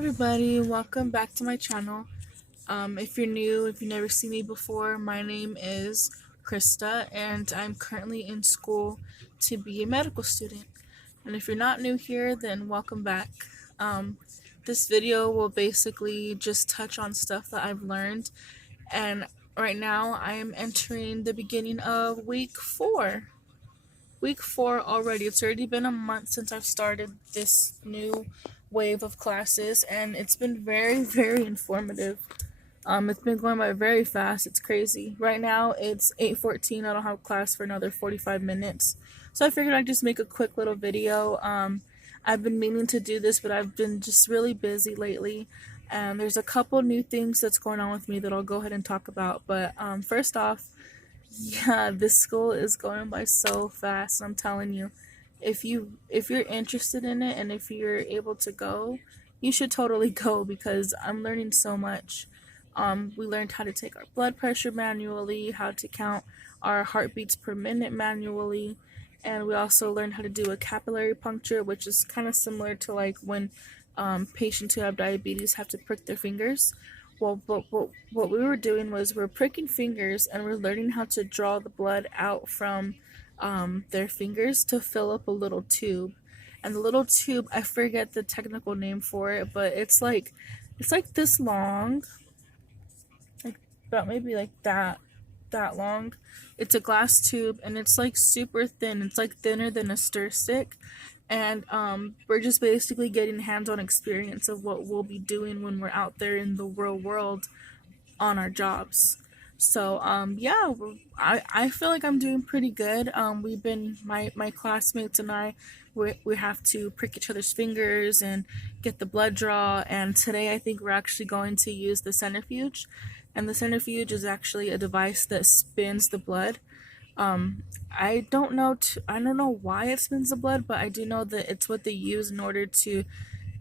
everybody, welcome back to my channel. If you're new, if you've never seen me before, my name is Krista and I'm currently in school to be a medical student. And if you're not new here, then welcome back. This video will basically just touch on stuff that I've learned, and right now I am entering the beginning of week 4. Week 4 already. It's already been a month since I've started this new wave of classes, and it's been very, very informative. It's been going by very fast. It's crazy. Right now it's 8:14. I don't have class for another 45 minutes. So I figured I'd just make a quick little video. I've been meaning to do this, but I've been just really busy lately. And there's a couple new things that's going on with me that I'll go ahead and talk about. But first off, yeah, this school is going by so fast. I'm telling you, if you're interested in it and if you're able to go, you should totally go because I'm learning so much. We learned how to take our blood pressure manually, how to count our heartbeats per minute manually, and we also learned how to do a capillary puncture, which is kind of similar to like when patients who have diabetes have to prick their fingers. Well, but what we were doing was we're pricking fingers and we're learning how to draw the blood out from their fingers to fill up a little tube. And the little tube, I forget the technical name for it, but it's like this long, like about maybe like that long. It's a glass tube and it's like super thin. It's like thinner than a stir stick. And we're just basically getting hands-on experience of what we'll be doing when we're out there in the real world on our jobs. So yeah, I feel like I'm doing pretty good. We've been my classmates and I we have to prick each other's fingers and get the blood draw. And today I think we're actually going to use the centrifuge, and the centrifuge is actually a device that spins the blood. I don't know why it spins the blood, but I do know that it's what they use in order to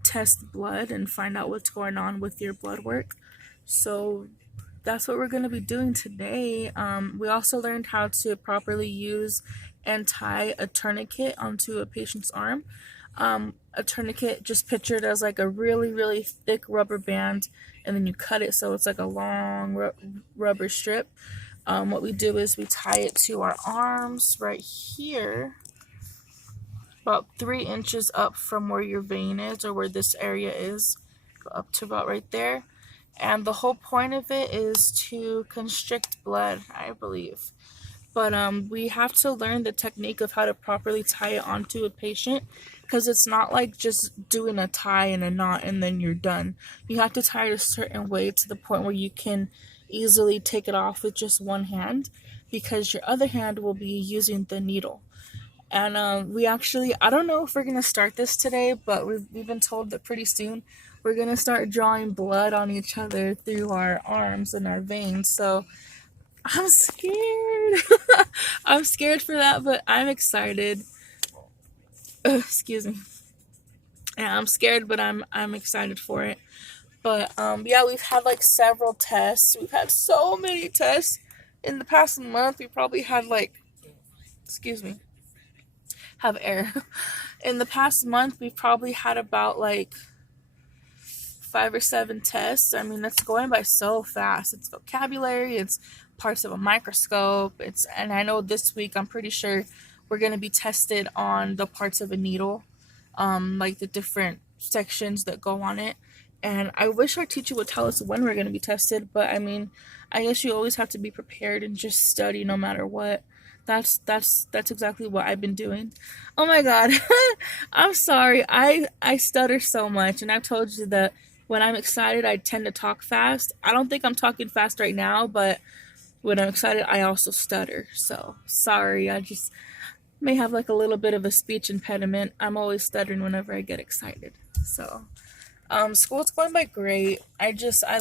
test blood and find out what's going on with your blood work. So that's what we're going to be doing today. We also learned how to properly use and tie a tourniquet onto a patient's arm. A tourniquet, just pictured as like a really, really thick rubber band, and then you cut it so it's like a long rubber strip. What we do is we tie it to our arms right here, about 3 inches up from where your vein is or where this area is, go up to about right there. And the whole point of it is to constrict blood, I believe. But we have to learn the technique of how to properly tie it onto a patient, because it's not like just doing a tie and a knot and then you're done. You have to tie it a certain way to the point where you can easily take it off with just one hand, because your other hand will be using the needle. And we actually, I don't know if we're going to start this today, but we've been told that pretty soon we're going to start drawing blood on each other through our arms and our veins. So I'm scared. I'm scared for that, but I'm excited. Excuse me. Yeah, I'm scared, but I'm excited for it. But yeah, we've had like several tests. We've had so many tests in the past month. We probably had like, excuse me, have air. In the past month, we've probably had about like 5 or 7 tests. I mean, that's going by so fast. It's vocabulary, it's parts of a microscope, and I know this week I'm pretty sure we're going to be tested on the parts of a needle, like the different sections that go on it. And I wish our teacher would tell us when we're going to be tested, but I mean, I guess you always have to be prepared and just study no matter what. That's exactly what I've been doing. Oh my god. I'm sorry. I stutter so much, and I've told you that when I'm excited I tend to talk fast. I don't think I'm talking fast right now, but when I'm excited I also stutter. So sorry, I just may have like a little bit of a speech impediment. I'm always stuttering whenever I get excited. So school's going by great. I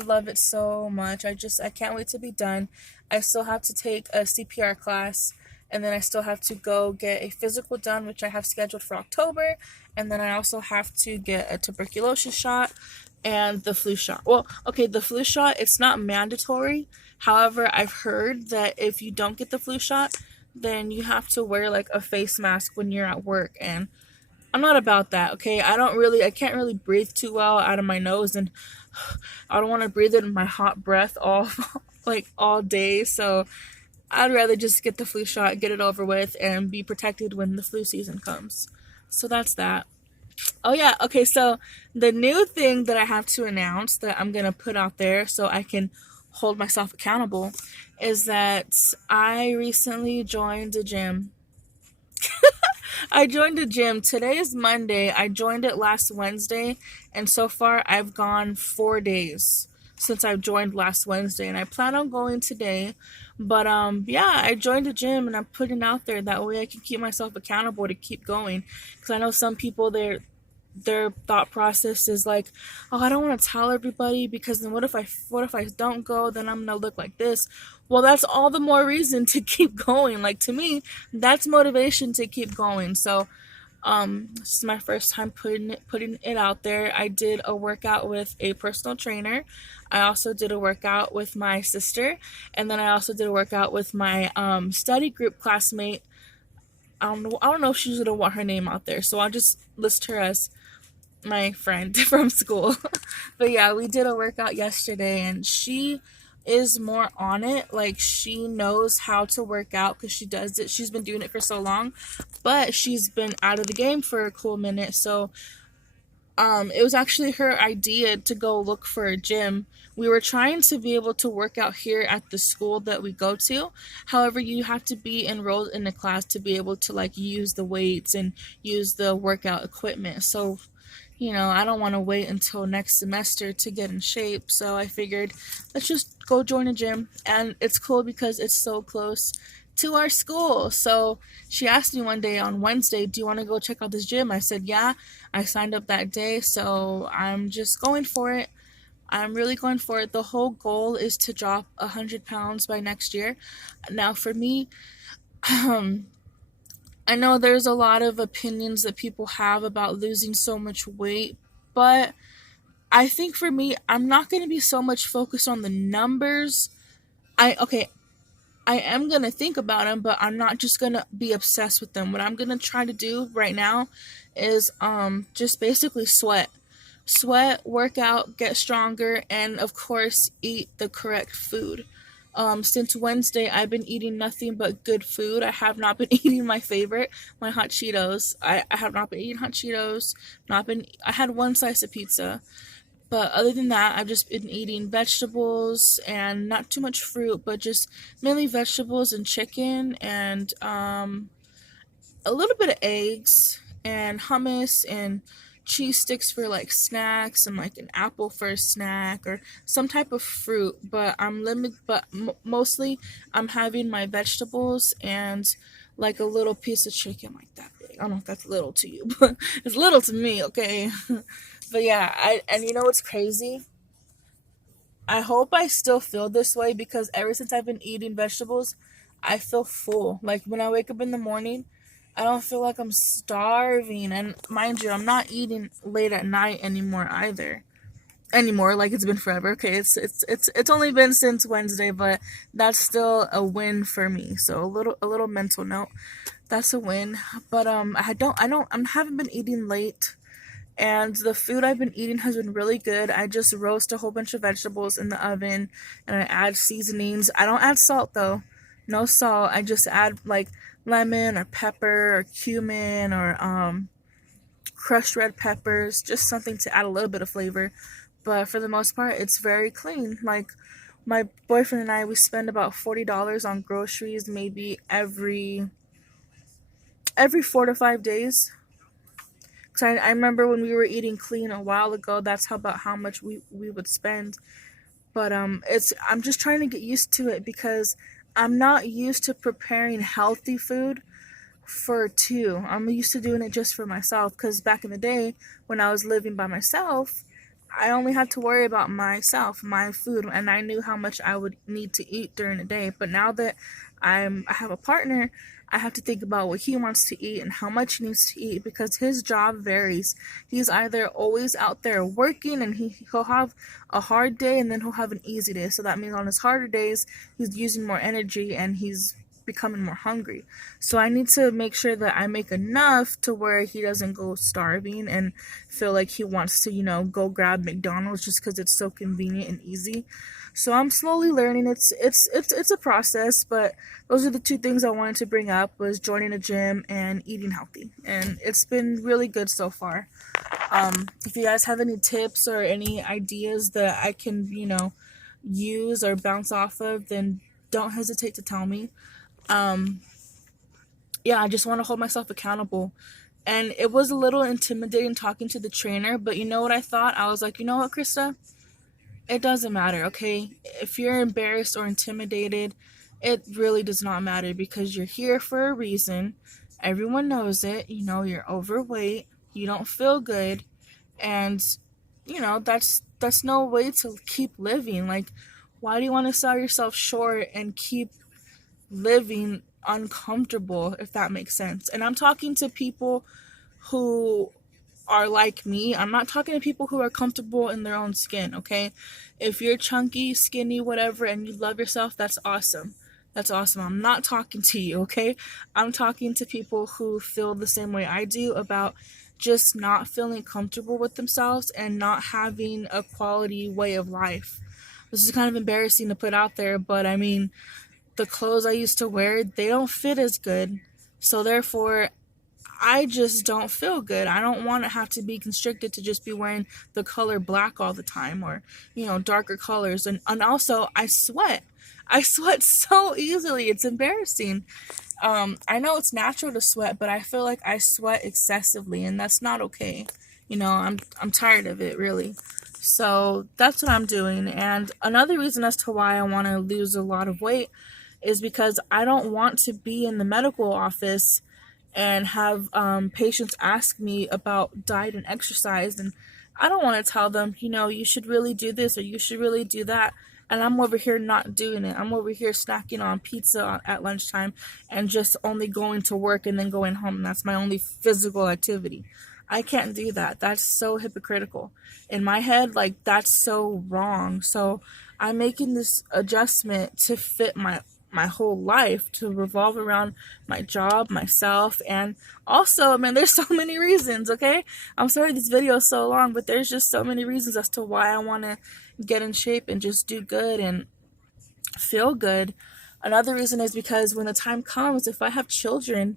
love it so much. I can't wait to be done. I still have to take a CPR class, and then I still have to go get a physical done, which I have scheduled for October, and then I also have to get a tuberculosis shot and the flu shot. Well, okay, the flu shot, it's not mandatory. However, I've heard that if you don't get the flu shot, then you have to wear like a face mask when you're at work, and I'm not about that, okay? I can't really breathe too well out of my nose, and I don't want to breathe it in my hot breath all, like all day. So I'd rather just get the flu shot, get it over with, and be protected when the flu season comes. So that's that. Oh yeah, okay, so the new thing that I have to announce that I'm gonna put out there so I can hold myself accountable is that I recently joined a gym. I joined a gym. Today is Monday. I joined it last Wednesday, and so far I've gone 4 days since I joined last Wednesday, and I plan on going today. But yeah, I joined a gym and I'm putting it out there that way I can keep myself accountable to keep going. Because I know some people their thought process is like, oh, I don't want to tell everybody because then what if I don't go, then I'm gonna look like this. Well, that's all the more reason to keep going. Like, to me, that's motivation to keep going. So this is my first time putting it out there. I did a workout with a personal trainer. I also did a workout with my sister, and then I also did a workout with my study group classmate. I don't know if she's gonna want her name out there, so I'll just list her as my friend from school. But yeah, we did a workout yesterday, and she is more on it. Like, she knows how to work out because she does it. She's been doing it for so long, but she's been out of the game for a cool minute. So it was actually her idea to go look for a gym. We were trying to be able to work out here at the school that we go to. However, you have to be enrolled in a class to be able to like use the weights and use the workout equipment. So I don't want to wait until next semester to get in shape. So I figured, let's just go join a gym. And it's cool because it's so close to our school. So she asked me one day on Wednesday, do you want to go check out this gym? I said, yeah. I signed up that day. So I'm just going for it. I'm really going for it. The whole goal is to drop 100 pounds by next year. Now, for me, I know there's a lot of opinions that people have about losing so much weight, but I think for me, I'm not going to be so much focused on the numbers. Okay, I am going to think about them, but I'm not just going to be obsessed with them. What I'm going to try to do right now is just basically sweat, work out, get stronger, and of course, eat the correct food. Since Wednesday, I've been eating nothing but good food. I have not been eating my favorite, my hot Cheetos. I have not been eating hot Cheetos. I had one slice of pizza. But other than that, I've just been eating vegetables and not too much fruit, but just mainly vegetables and chicken and a little bit of eggs and hummus and cheese sticks for like snacks and like an apple for a snack or some type of fruit. But mostly I'm having my vegetables and like a little piece of chicken like that big. I don't know if that's little to you, but it's little to me, okay? But yeah, and you know what's crazy? I hope I still feel this way because ever since I've been eating vegetables, I feel full. Like when I wake up in the morning, I don't feel like I'm starving. And mind you, I'm not eating late at night anymore either. Anymore, like it's been forever. Okay, it's only been since Wednesday, but that's still a win for me. So a little mental note. That's a win. But I haven't been eating late, and the food I've been eating has been really good. I just roast a whole bunch of vegetables in the oven and I add seasonings. I don't add salt though. No salt. I just add like lemon or pepper or cumin or crushed red peppers, just something to add a little bit of flavor. But for the most part, it's very clean. Like my boyfriend and I, we spend about $40 on groceries maybe every 4 to 5 days. I remember when we were eating clean a while ago, that's about how much we would spend. But I'm just trying to get used to it because I'm not used to preparing healthy food for two. I'm used to doing it just for myself because back in the day when I was living by myself, I only had to worry about myself, my food, and I knew how much I would need to eat during the day. But now that I have a partner, I have to think about what he wants to eat and how much he needs to eat because his job varies. He's either always out there working and he'll have a hard day and then he'll have an easy day. So that means on his harder days, he's using more energy and he's becoming more hungry. So I need to make sure that I make enough to where he doesn't go starving and feel like he wants to, go grab McDonald's just because it's so convenient and easy. So I'm slowly learning. It's a process, but those are the two things I wanted to bring up, was joining a gym and eating healthy. And it's been really good so far. If you guys have any tips or any ideas that I can, use or bounce off of, then don't hesitate to tell me. Yeah, I just want to hold myself accountable. And it was a little intimidating talking to the trainer, but you know what I thought? I was like, you know what, Krista? It doesn't matter, okay? If you're embarrassed or intimidated, it really does not matter, because you're here for a reason. Everyone knows it. You're overweight. You don't feel good. And, that's no way to keep living. Like, why do you want to sell yourself short and keep living uncomfortable, if that makes sense? And I'm talking to people who are like me. I'm not talking to people who are comfortable in their own skin, okay? If you're chunky, skinny, whatever, and you love yourself, that's awesome. That's awesome. I'm not talking to you, okay? I'm talking to people who feel the same way I do about just not feeling comfortable with themselves and not having a quality way of life. This is kind of embarrassing to put out there, but I mean, the clothes I used to wear, they don't fit as good. So therefore, I just don't feel good. I don't want to have to be constricted to just be wearing the color black all the time, or, darker colors. And also, I sweat. I sweat so easily. It's embarrassing. I know it's natural to sweat, but I feel like I sweat excessively, and that's not okay. I'm tired of it, really. So that's what I'm doing. And another reason as to why I want to lose a lot of weight is because I don't want to be in the medical office and have patients ask me about diet and exercise, and I don't want to tell them, you should really do this or you should really do that, and I'm over here not doing it. I'm over here snacking on pizza at lunchtime and just only going to work and then going home. That's my only physical activity. I can't do that. That's so hypocritical. In my head, like, that's so wrong. So I'm making this adjustment to fit my whole life, to revolve around my job, myself, and also, there's so many reasons, okay? I'm sorry this video is so long, but there's just so many reasons as to why I want to get in shape and just do good and feel good. Another reason is because when the time comes, if I have children,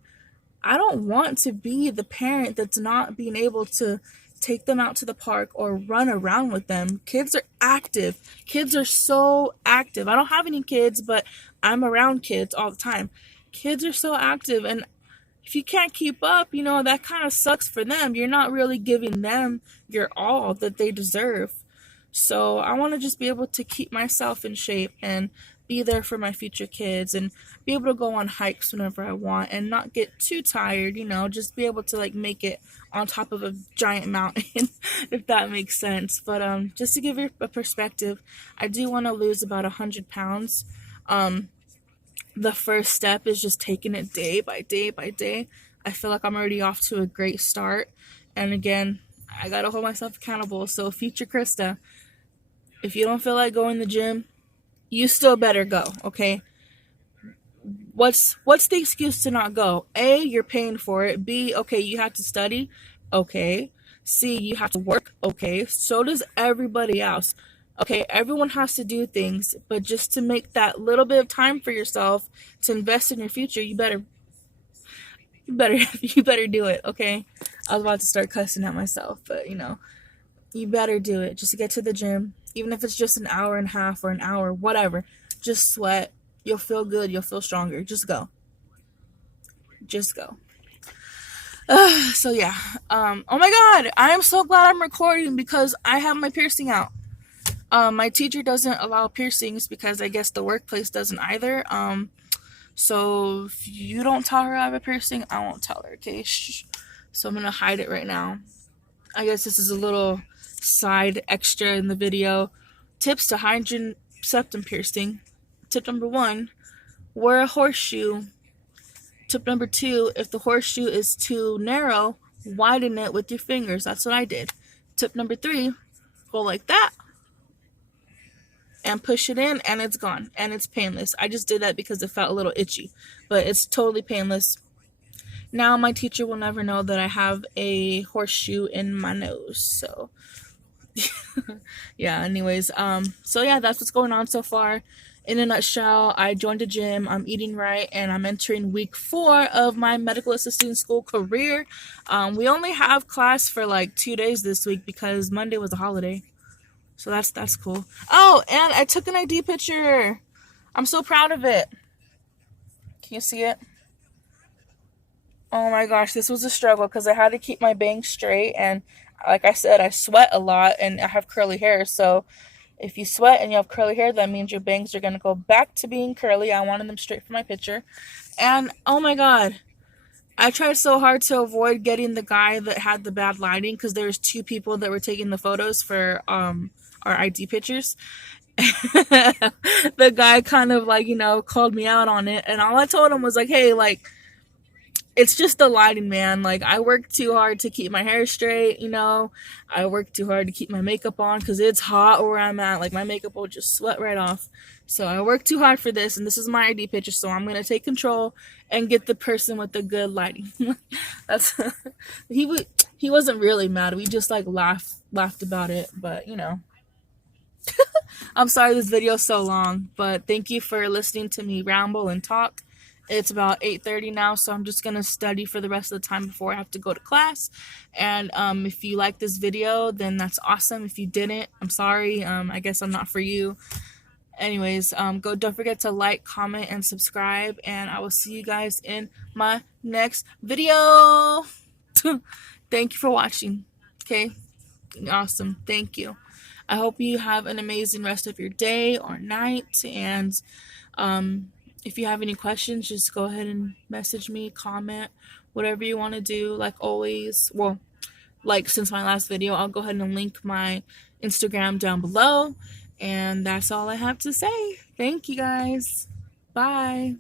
I don't want to be the parent that's not being able to take them out to the park or run around with them. Kids are active. Kids are so active. I don't have any kids, but I'm around kids all the time. Kids are so active, and if you can't keep up, that kind of sucks for them. You're not really giving them your all that they deserve. So I want to just be able to keep myself in shape and be there for my future kids and be able to go on hikes whenever I want and not get too tired, just be able to make it on top of a giant mountain, if that makes sense. But just to give you a perspective, I do want to lose about 100 pounds. The first step is just taking it day by day by day. I feel like I'm already off to a great start. And again, I got to hold myself accountable. So future Krista, if you don't feel like going to the gym, you still better go, okay? What's the excuse to not go? A, you're paying for it. B, okay, you have to study. Okay. C, you have to work. Okay. So does everybody else. Okay, everyone has to do things, but just to make that little bit of time for yourself to invest in your future, you better do it, okay? I was about to start cussing at myself, but you better do it. Just get to the gym, even if it's just an hour and a half or an hour, whatever. Just sweat. You'll feel good. You'll feel stronger. Just go. So yeah. Oh my God, I am so glad I'm recording because I have my piercing out. My teacher doesn't allow piercings because I guess the workplace doesn't either. So if you don't tell her I have a piercing, I won't tell her, okay? Shh. So I'm gonna hide it right now. I guess this is a little side extra in the video. Tips to hide your septum piercing. Tip number 1, wear a horseshoe. Tip number 2, if the horseshoe is too narrow, widen it with your fingers. That's what I did. Tip number 3, go like that. and push it in, and it's gone, and it's painless. I just did that because it felt a little itchy, but it's totally painless. Now my teacher will never know that I have a horseshoe in my nose. So yeah, anyways, so yeah, that's what's going on so far. In a nutshell, I joined a gym, I'm eating right, and I'm entering week 4 of my medical assisting school career. We only have class for like 2 days this week because Monday was a holiday. So that's cool. Oh, and I took an ID picture. I'm so proud of it. Can you see it? Oh my gosh, this was a struggle because I had to keep my bangs straight, and like I said, I sweat a lot and I have curly hair. So if you sweat and you have curly hair, that means your bangs are going to go back to being curly. I wanted them straight for my picture. And oh my god, I tried so hard to avoid getting the guy that had the bad lighting because there was 2 people that were taking the photos for our ID pictures. The guy kind of like, called me out on it, and all I told him was like, hey, like, it's just the lighting, man. Like, I work too hard to keep my hair straight, I work too hard to keep my makeup on because it's hot where I'm at. Like, my makeup will just sweat right off. So I work too hard for this, and this is my ID picture, so I'm gonna take control and get the person with the good lighting. That's he wasn't really mad. We just like laughed about it, but I'm sorry this video's so long, but thank you for listening to me ramble and talk. It's about 8:30 now, so I'm just going to study for the rest of the time before I have to go to class. And if you like this video, then that's awesome. If you didn't, I'm sorry. I guess I'm not for you. Anyways, don't forget to like, comment, and subscribe, and I will see you guys in my next video. Thank you for watching. Okay? Awesome. Thank you. I hope you have an amazing rest of your day or night, and if you have any questions, just go ahead and message me, comment, whatever you want to do. Like always, well, like since my last video, I'll go ahead and link my Instagram down below, and that's all I have to say. Thank you guys. Bye.